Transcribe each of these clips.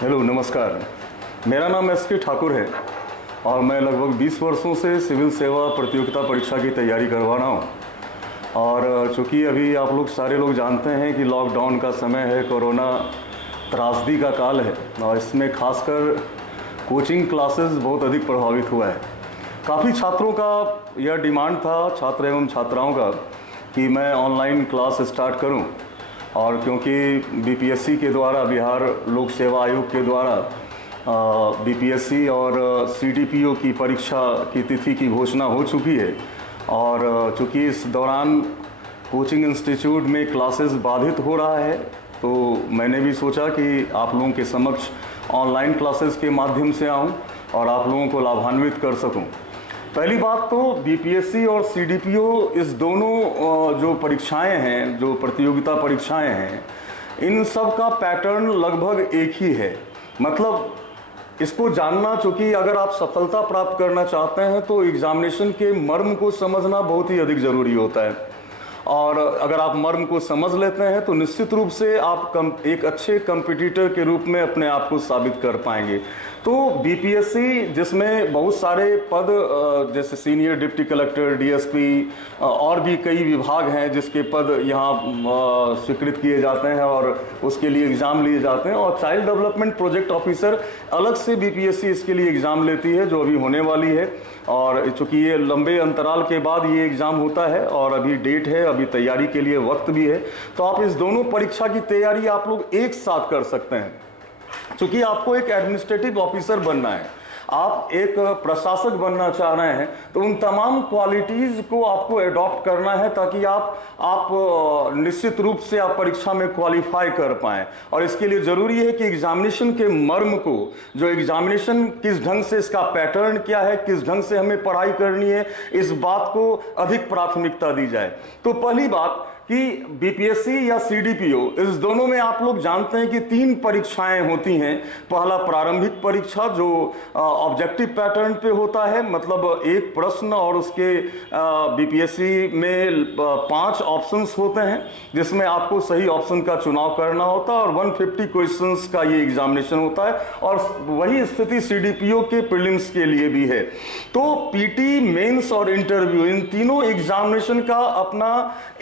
Hello, नमस्कार। मेरा नाम एस के ठाकुर है और मैं लगभग 20 वर्षों से सिविल सेवा प्रतियोगिता परीक्षा की तैयारी करवा रहा हूँ। और चूँकि अभी आप लोग सारे लोग जानते हैं कि लॉकडाउन का समय है, कोरोना त्रासदी का काल है और इसमें खासकर कोचिंग क्लासेस बहुत अधिक प्रभावित हुआ है। काफ़ी छात्रों का यह डिमांड था, छात्र एवं छात्राओं का, कि मैं ऑनलाइन क्लास स्टार्ट करूं। और क्योंकि बीपीएससी के द्वारा, बिहार लोक सेवा आयोग के द्वारा बीपीएससी और सीडीपीओ की परीक्षा की तिथि की घोषणा हो चुकी है और चूँकि इस दौरान कोचिंग इंस्टीट्यूट में क्लासेस बाधित हो रहा है, तो मैंने भी सोचा कि आप लोगों के समक्ष ऑनलाइन क्लासेस के माध्यम से आऊं और आप लोगों को लाभान्वित कर सकूं। पहली बात तो बीपीएससी और सीडीपीओ, इस दोनों जो परीक्षाएं हैं, जो प्रतियोगिता परीक्षाएं हैं, इन सब का पैटर्न लगभग एक ही है। मतलब इसको जानना, चूँकि अगर आप सफलता प्राप्त करना चाहते हैं तो एग्जामिनेशन के मर्म को समझना बहुत ही अधिक ज़रूरी होता है। और अगर आप मर्म को समझ लेते हैं तो निश्चित रूप से आप एक अच्छे कंपटीटर के रूप में अपने आप को साबित कर पाएंगे। तो बीपीएससी, जिसमें बहुत सारे पद जैसे सीनियर डिप्टी कलेक्टर, डीएसपी और भी कई विभाग हैं जिसके पद यहाँ स्वीकृत किए जाते हैं और उसके लिए एग्ज़ाम लिए जाते हैं। और चाइल्ड डेवलपमेंट प्रोजेक्ट ऑफिसर अलग से बीपीएससी इसके लिए एग्ज़ाम लेती है, जो अभी होने वाली है। और चूँकि ये लंबे अंतराल के बाद ये एग्ज़ाम होता है और अभी डेट है, अभी तैयारी के लिए वक्त भी है, तो आप इस दोनों परीक्षा की तैयारी आप लोग एक साथ कर सकते हैं। क्योंकि आपको एक एडमिनिस्ट्रेटिव ऑफिसर बनना है, आप एक प्रशासक बनना चाह रहे हैं, तो उन तमाम क्वालिटीज़ को आपको अडॉप्ट करना है ताकि आप निश्चित रूप से आप परीक्षा में क्वालिफाई कर पाएं। और इसके लिए ज़रूरी है कि एग्जामिनेशन के मर्म को, जो एग्जामिनेशन किस ढंग से, इसका पैटर्न क्या है, किस ढंग से हमें पढ़ाई करनी है, इस बात को अधिक प्राथमिकता दी जाए। तो पहली बात कि बीपीएससी या सीडीपीओ, इस दोनों में आप लोग जानते हैं कि 3 परीक्षाएं होती हैं। पहला प्रारंभिक परीक्षा, जो ऑब्जेक्टिव पैटर्न पे होता है, मतलब एक प्रश्न और उसके बीपीएससी में 5 ऑप्शंस होते हैं जिसमें आपको सही ऑप्शन का चुनाव करना होता है और 150 क्वेश्चंस का ये एग्जामिनेशन होता है। और वही स्थिति सीडीपीओ के प्रीलिम्स के लिए भी है। तो पीटी, मेंस और इंटरव्यू, इन तीनों एग्जामिनेशन का अपना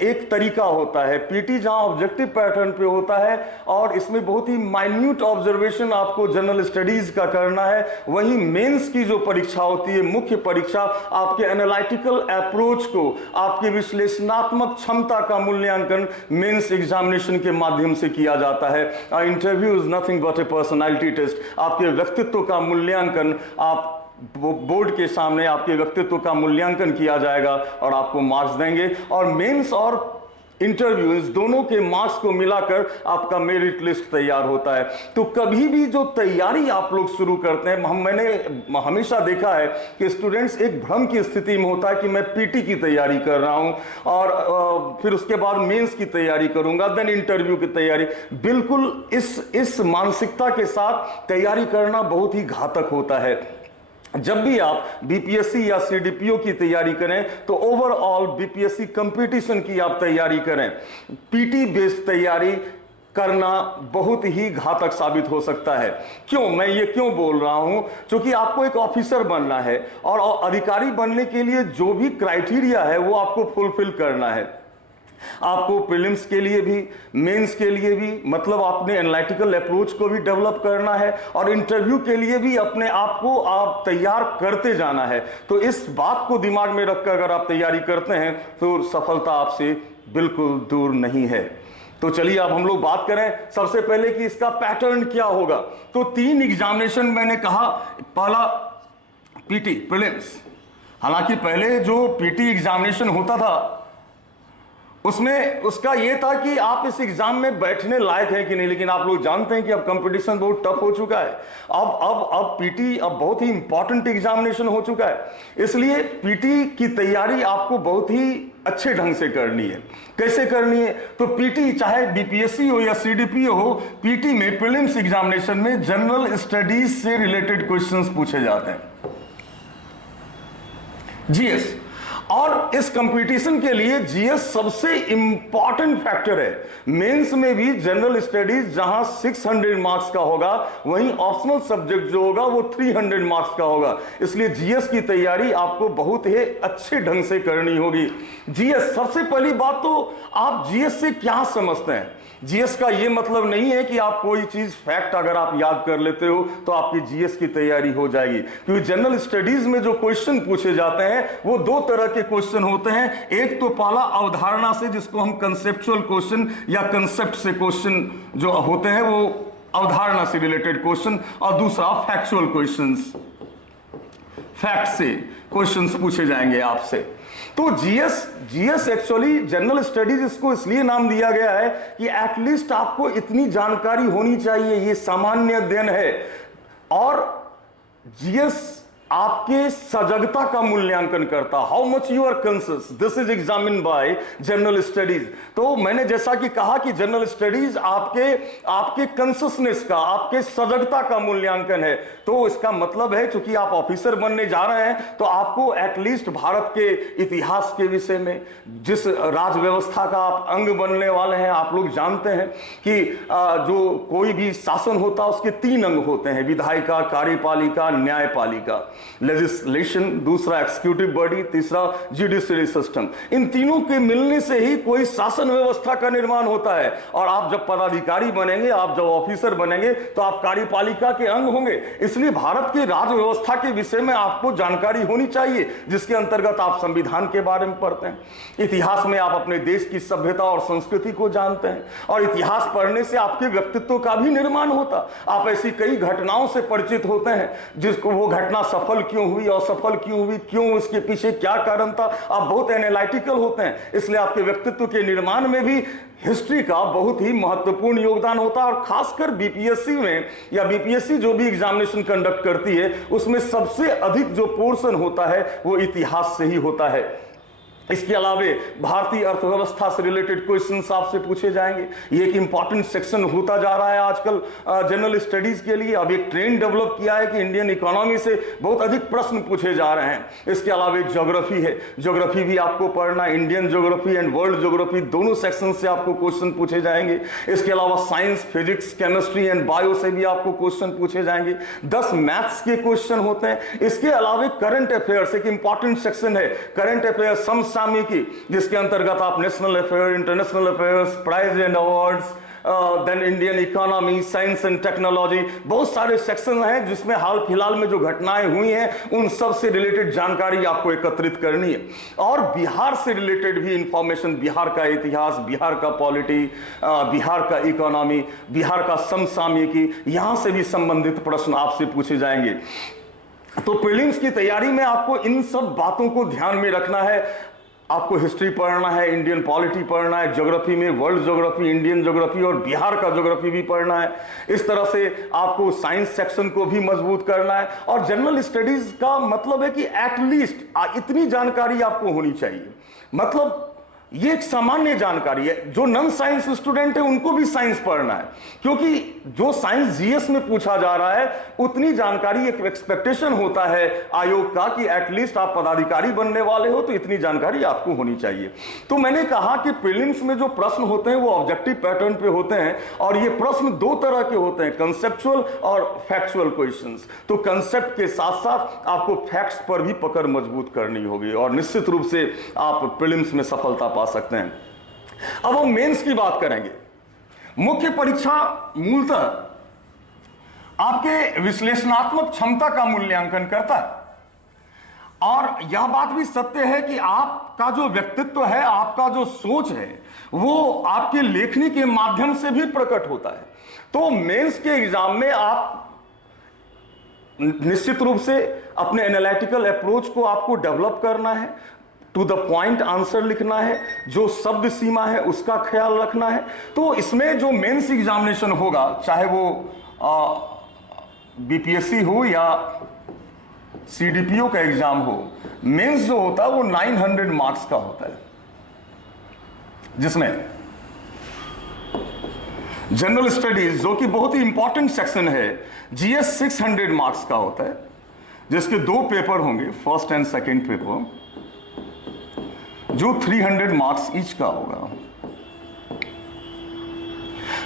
एक तरीका होता है। पीटी जहां ऑब्जेक्टिव पैटर्न पे होता है और इसमें बहुत ही माइन्यूट ऑब्जर्वेशन आपको जनरल स्टडीज का करना है, वहीं मेंस की जो परीक्षा होती है, मुख्य परीक्षा, आपके एनालिटिकल अप्रोच को, आपके विश्लेषणात्मक क्षमता का मूल्यांकन मेंस एग्जामिनेशन के माध्यम से किया जाता है। Interview is nothing but a personality test. आपके व्यक्तित्व का मूल्यांकन, आप बोर्ड के सामने आपके व्यक्तित्व का मूल्यांकन किया जाएगा और आपको मार्क्स देंगे। और मेंस और इंटरव्यू, इस दोनों के मार्क्स को मिलाकर आपका मेरिट लिस्ट तैयार होता है। तो कभी भी जो तैयारी आप लोग शुरू करते हैं, मैंने हमेशा देखा है कि स्टूडेंट्स एक भ्रम की स्थिति में होता है कि मैं पीटी की तैयारी कर रहा हूं और फिर उसके बाद मेंस की तैयारी करूंगा, देन इंटरव्यू की तैयारी। बिल्कुल इस मानसिकता के साथ तैयारी करना बहुत ही घातक होता है। जब भी आप बीपीएससी या सीडीपीओ की तैयारी करें तो ओवरऑल बीपीएससी कंपटीशन की आप तैयारी करें। पीटी बेस्ड तैयारी करना बहुत ही घातक साबित हो सकता है। क्यों, मैं ये क्यों बोल रहा हूं? क्योंकि आपको एक ऑफिसर बनना है और अधिकारी बनने के लिए जो भी क्राइटेरिया है वो आपको फुलफिल करना है। आपको प्रीलिम्स के लिए भी, मेंस के लिए भी, मतलब आपने एनालिटिकल अप्रोच को भी डेवलप करना है और इंटरव्यू के लिए भी अपने आप को आप तैयार करते जाना है। तो इस बात को दिमाग में रखकर अगर आप तैयारी करते हैं तो सफलता आपसे बिल्कुल दूर नहीं है। तो चलिए अब हम लोग बात करें सबसे पहले कि इसका पैटर्न क्या होगा। तो 3 एग्जामिनेशन मैंने कहा। पहला पीटी प्रीलिम्स। हालांकि पहले जो पीटी एग्जामिनेशन होता था उसमें उसका यह था कि आप इस एग्जाम में बैठने लायक हैं कि नहीं, लेकिन आप लोग जानते हैं कि अब कंपटीशन बहुत टफ हो चुका है। अब पीटी अब बहुत ही इंपॉर्टेंट एग्जामिनेशन हो चुका है। इसलिए पीटी की तैयारी आपको बहुत ही अच्छे ढंग से करनी है। कैसे करनी है? तो पीटी, चाहे बीपीएससी हो या सीडीपीओ हो, पीटी में प्रीलिम्स एग्जामिनेशन में जनरल स्टडीज से रिलेटेड क्वेश्चंस पूछे जाते हैं, जीएस। और इस कंपटीशन के लिए जीएस सबसे इंपॉर्टेंट फैक्टर है। मेंस में भी जनरल स्टडीज जहां 600 मार्क्स का होगा, वहीं ऑप्शनल सब्जेक्ट जो होगा वो 300 मार्क्स का होगा। इसलिए जीएस की तैयारी आपको बहुत ही अच्छे ढंग से करनी होगी। जीएस, सबसे पहली बात तो आप जीएस से क्या समझते हैं। जीएस का यह मतलब नहीं है कि आप कोई चीज फैक्ट अगर आप याद कर लेते हो तो आपकी जीएस की तैयारी हो जाएगी, क्योंकि जनरल स्टडीज में जो क्वेश्चन पूछे जाते हैं वो दो तरह के क्वेश्चन होते हैं। एक तो पहला अवधारणा से, जिसको हम कंसेप्चुअल क्वेश्चन या कंसेप्ट से क्वेश्चन जो होते हैं वो अवधारणा से रिलेटेड क्वेश्चन, और दूसरा फैक्चुअल क्वेश्चंस, फैक्ट से क्वेश्चंस पूछे जाएंगे आपसे। तो जीएस एक्चुअली जनरल स्टडीज इसको इसलिए नाम दिया गया है कि एटलीस्ट आपको इतनी जानकारी होनी चाहिए, ये सामान्य अध्ययन है। और जीएस आपके सजगता का मूल्यांकन करता, how much you are conscious, this is examined by general studies. तो मैंने जैसा कि कहा कि जनरल स्टडीज आपके कॉन्शियसनेस का, आपके सजगता का मूल्यांकन है। तो इसका मतलब है चूंकि आप ऑफिसर बनने जा रहे हैं तो आपको एटलीस्ट भारत के इतिहास के विषय में, जिस राज व्यवस्था का आप अंग बनने वाले हैं, आप लोग जानते हैं कि जो कोई भी शासन होता है उसके 3 अंग होते हैं, विधायिका, कार्यपालिका, न्यायपालिका, लेजिस्लेशन, दूसरा एक्सिक्यूटिव बॉडी, तीसरा जुडिशियरी सिस्टम। इन तीनों के मिलने से ही कोई शासन व्यवस्था का निर्माण होता है। और आप जब पदाधिकारी बनेंगे, आप जब ऑफिसर बनेंगे तो आप कार्यपालिका के अंग होंगे। इसलिए भारत की राज व्यवस्था के विषय में आपको जानकारी होनी चाहिए, जिसके अंतर्गत आप संविधान के बारे में पढ़ते हैं, इतिहास में आप अपने देश की सभ्यता और संस्कृति को जानते हैं, और इतिहास पढ़ने से आपके व्यक्तित्व का भी निर्माण होता। आप ऐसी कई घटनाओं से परिचित होते हैं जिसको वो घटना सफल क्यों हुई, असफल क्यों हुई, क्यों, उसके पीछे क्या कारण था। आप बहुत एनालिटिकल होते हैं, इसलिए आपके व्यक्तित्व के निर्माण में भी हिस्ट्री का बहुत ही महत्वपूर्ण योगदान होता है। और खासकर बीपीएससी में, या बीपीएससी जो भी एग्जामिनेशन कंडक्ट करती है, उसमें सबसे अधिक जो पोर्शन होता है वो इतिहास से ही होता है। इसके अलावे भारतीय अर्थव्यवस्था से रिलेटेड क्वेश्चंस आपसे पूछे जाएंगे। ये एक इंपॉर्टेंट सेक्शन होता जा रहा है आजकल जनरल स्टडीज के लिए। अब एक ट्रेंड डेवलप किया है कि इंडियन इकोनॉमी से बहुत अधिक प्रश्न पूछे जा रहे हैं। इसके अलावे ज्योग्राफी है, ज्योग्राफी भी आपको पढ़ना, Indian geography and world geography दोनों सेक्शन से आपको क्वेश्चन पूछे जाएंगे। इसके अलावा science, physics, chemistry and bio से भी आपको क्वेश्चन पूछे जाएंगे। 10 मैथ्स के क्वेश्चन होते हैं। इसके अलावे करंट अफेयर्स एक इंपॉर्टेंट सेक्शन है, करंट अफेयर्स की, जिसके अंतर्गत आप national affair, international affairs, prize and awards, then Indian economy, science and technology, बहुत सारे सेक्शन हैं जिसमें हाल फिलहाल में जो घटनाएं हुई हैं उन सब से रिलेटेड जानकारी आपको एकत्रित करनी है। और बिहार से रिलेटेड भी इंफॉर्मेशन, बिहार का इतिहास, बिहार का पॉलिटी, बिहार का इकोनॉमी, बिहार का समसामयिकी, यहां से भी संबंधित प्रश्न आपसे पूछे जाएंगे। तो प्रीलिम्स की तैयारी में आपको इन सब बातों को ध्यान में रखना है। आपको हिस्ट्री पढ़ना है, इंडियन पॉलिटी पढ़ना है, ज्योग्राफी में वर्ल्ड ज्योग्राफी, इंडियन ज्योग्राफी और बिहार का ज्योग्राफी भी पढ़ना है। इस तरह से आपको साइंस सेक्शन को भी मजबूत करना है। और जनरल स्टडीज का मतलब है कि एटलीस्ट इतनी जानकारी आपको होनी चाहिए। मतलब ये एक सामान्य जानकारी है। जो नॉन साइंस स्टूडेंट है उनको भी साइंस पढ़ना है, क्योंकि जो साइंस जीएस में पूछा जा रहा है उतनी जानकारी, एक एक्सपेक्टेशन होता है आयोग का कि एटलीस्ट आप पदाधिकारी बनने वाले हो तो इतनी जानकारी आपको होनी चाहिए। तो मैंने कहा कि प्रीलिम्स में जो प्रश्न होते हैं वो ऑब्जेक्टिव पैटर्न पे होते हैं, और ये प्रश्न 2 तरह के होते हैं, कंसेप्चुअल और फैक्चुअल क्वेश्चंस। तो कंसेप्ट के साथ साथ आपको फैक्ट्स पर भी पकड़ मजबूत करनी होगी, और निश्चित रूप से आप प्रीलिम्स में सफलता पा सकते हैं। अब हम मेंस की बात करेंगे। मुख्य परीक्षा मूलतः आपके विश्लेषणात्मक क्षमता का मूल्यांकन करता है, और यह बात भी सत्य है कि आपका जो व्यक्तित्व है, आपका जो सोच है, वो आपके लेखनी के माध्यम से भी प्रकट होता है। तो मेंस के एग्जाम में आप निश्चित रूप से अपने एनालिटिकल अप्रोच को आपको डेवलप करना है, टू द पॉइंट आंसर लिखना है, जो शब्द सीमा है उसका ख्याल रखना है। तो इसमें जो मेंस एग्जामिनेशन होगा, चाहे वो बीपीएससी हो या सीडीपीओ का एग्जाम हो, मेंस जो होता है वो 900 मार्क्स का होता है, जिसमें जनरल स्टडीज जो कि बहुत ही इंपॉर्टेंट सेक्शन है, जीएस 600 मार्क्स का होता है, जिसके 2 पेपर होंगे, फर्स्ट एंड सेकंड पेपर। जो 300 मार्क्स ईच का होगा।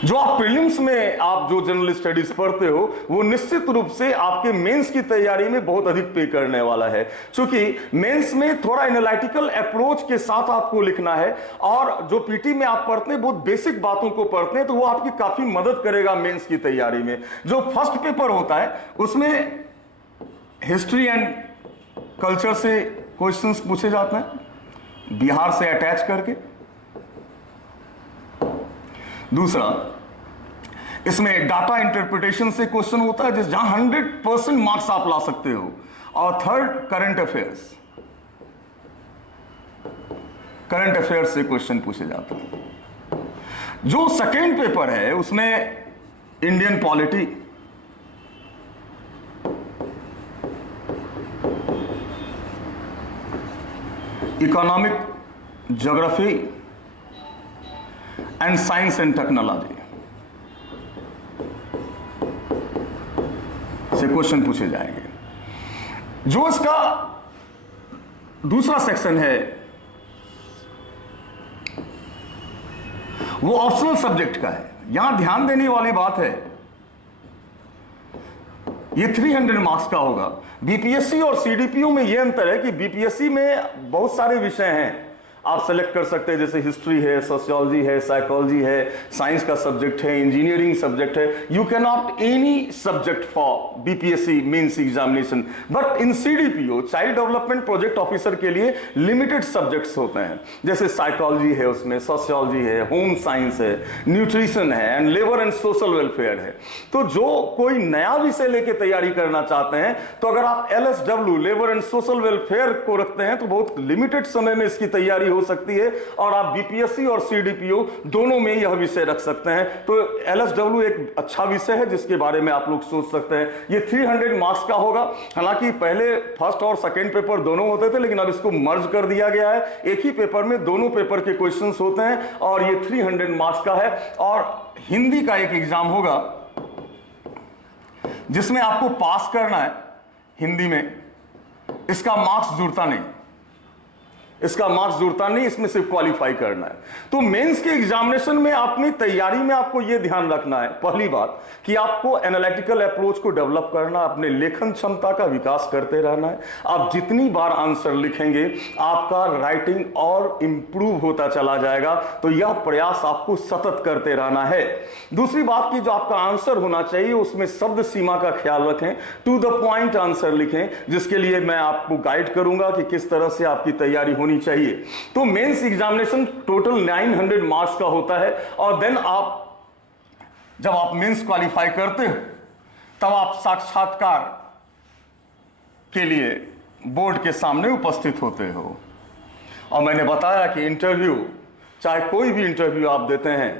जो आप प्रीलिम्स में आप जो जनरल स्टडीज पढ़ते हो वो निश्चित रूप से आपके मेंस की तैयारी में बहुत अधिक पे करने वाला है, क्योंकि मेंस में थोड़ा एनालिटिकल अप्रोच के साथ आपको लिखना है, और जो पीटी में आप पढ़ते हैं बहुत बेसिक बातों को पढ़ते हैं, तो वो आपकी काफी मदद करेगा मेंस की तैयारी में। जो फर्स्ट पेपर होता है उसमें हिस्ट्री एंड कल्चर से क्वेश्चंस पूछे जाते हैं बिहार से अटैच करके। दूसरा, इसमें डाटा इंटरप्रिटेशन से क्वेश्चन होता है जहां 100% मार्क्स आप ला सकते हो। और थर्ड, करंट अफेयर्स से क्वेश्चन पूछे जाते हैं। जो सेकेंड पेपर है उसमें Indian polity, economic, geography and science and technology से क्वेश्चन पूछे जाएंगे। जो इसका दूसरा सेक्शन है वो ऑप्शनल सब्जेक्ट का है। यहां ध्यान देने वाली बात है, ये 300 मार्क्स का होगा। बीपीएससी और सीडीपीओ में यह अंतर है कि बीपीएससी में बहुत सारे विषय हैं आप सेलेक्ट कर सकते हैं, जैसे हिस्ट्री है, सोशियोलॉजी है, साइकोलॉजी है, साइंस का सब्जेक्ट है, इंजीनियरिंग सब्जेक्ट है। You can not any subject for BPSC mains examination, but in CDPO child development project officer के लिए लिमिटेड सब्जेक्ट्स होते हैं, जैसे साइकोलॉजी है, उसमें सोशियोलॉजी है, होम साइंस है, न्यूट्रिशन है and labour and social welfare है। तो जो कोई नया विषय लेके तैयारी करना चाहते हैं, तो अगर आप LSW labour and social welfare को रखते हैं तो बहुत लिमिटेड समय में इसकी तैयारी हो सकती है, और आप बीपीएससी और सीडीपीओ दोनों में यह विषय रख सकते हैं। तो LSW एक अच्छा विषय है जिसके बारे में आप लोग सोच सकते हैं। ये 300 मार्क्स का होगा। हालांकि पहले फर्स्ट और सेकंड पेपर दोनों होते थे, लेकिन अब इसको मर्ज कर दिया गया है। एक ही पेपर में दोनों पेपर के क्वेश्चंस होते हैं और ये 300 मार्क्स का है। और हिंदी का एक एग्जाम होगा जिसमें आपको पास करना है हिंदी में। इसका मार्क्स जुड़ता नहीं, इसमें सिर्फ क्वालिफाई करना है। तो मेंस के एग्जामिनेशन में अपनी तैयारी में आपको यह ध्यान रखना है, पहली बात कि आपको एनालिटिकल अप्रोच को डेवलप करना, अपने लेखन क्षमता का विकास करते रहना है। आप जितनी बार आंसर लिखेंगे आपका राइटिंग और इंप्रूव होता चला जाएगा, तो यह प्रयास आपको सतत करते रहना है। दूसरी बात कि जो आपका आंसर होना चाहिए उसमें शब्द सीमा का ख्याल रखें, टू द पॉइंट आंसर लिखें, जिसके लिए मैं आपको गाइड करूंगा कि किस तरह से आपकी तैयारी होनी चाहिए। तो मेंस एग्जामिनेशन टोटल 900 मार्क्स का होता है, और देन जब आप मेंस क्वालिफाई करते हो तब आप साक्षात्कार के लिए बोर्ड के सामने उपस्थित होते हो। और मैंने बताया कि इंटरव्यू, चाहे कोई भी इंटरव्यू आप देते हैं,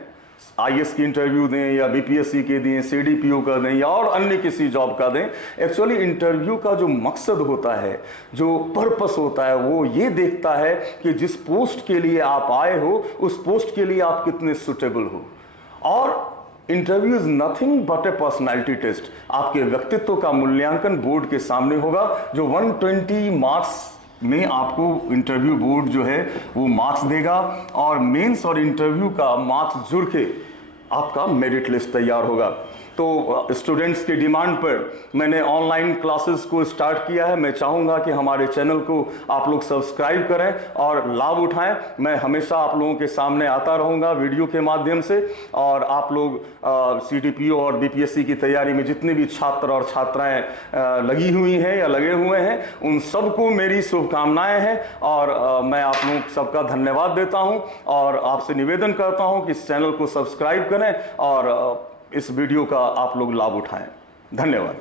आईएएस की इंटरव्यू दें या बीपीएससी के दें, सीडीपीओ का दें या और अन्य किसी जॉब का दें, एक्चुअली इंटरव्यू का जो मकसद होता है, जो पर्पस होता है, वो ये देखता है कि जिस पोस्ट के लिए आप आए हो उस पोस्ट के लिए आप कितने सुटेबल हो। और interview is nothing but a personality test. आपके व्यक्तित्व का मूल्यांकन बोर्ड के सामने होगा, जो 120 मार्क्स में आपको इंटरव्यू बोर्ड जो है वो मार्क्स देगा, और मेंस और इंटरव्यू का मार्क्स जुड़ के आपका मेरिट लिस्ट तैयार होगा। तो स्टूडेंट्स की डिमांड पर मैंने ऑनलाइन क्लासेस को स्टार्ट किया है। मैं चाहूँगा कि हमारे चैनल को आप लोग सब्सक्राइब करें और लाभ उठाएं। मैं हमेशा आप लोगों के सामने आता रहूँगा वीडियो के माध्यम से, और आप लोग सीडीपीओ और बीपीएससी की तैयारी में जितने भी छात्र और छात्राएं लगी हुई हैं या लगे हुए हैं, उन सबको मेरी शुभकामनाएं हैं, और मैं आप लोग सबका धन्यवाद देता हूं, और आपसे निवेदन करता हूं कि इस चैनल को सब्सक्राइब करें और इस वीडियो का आप लोग लाभ उठाएं। धन्यवाद।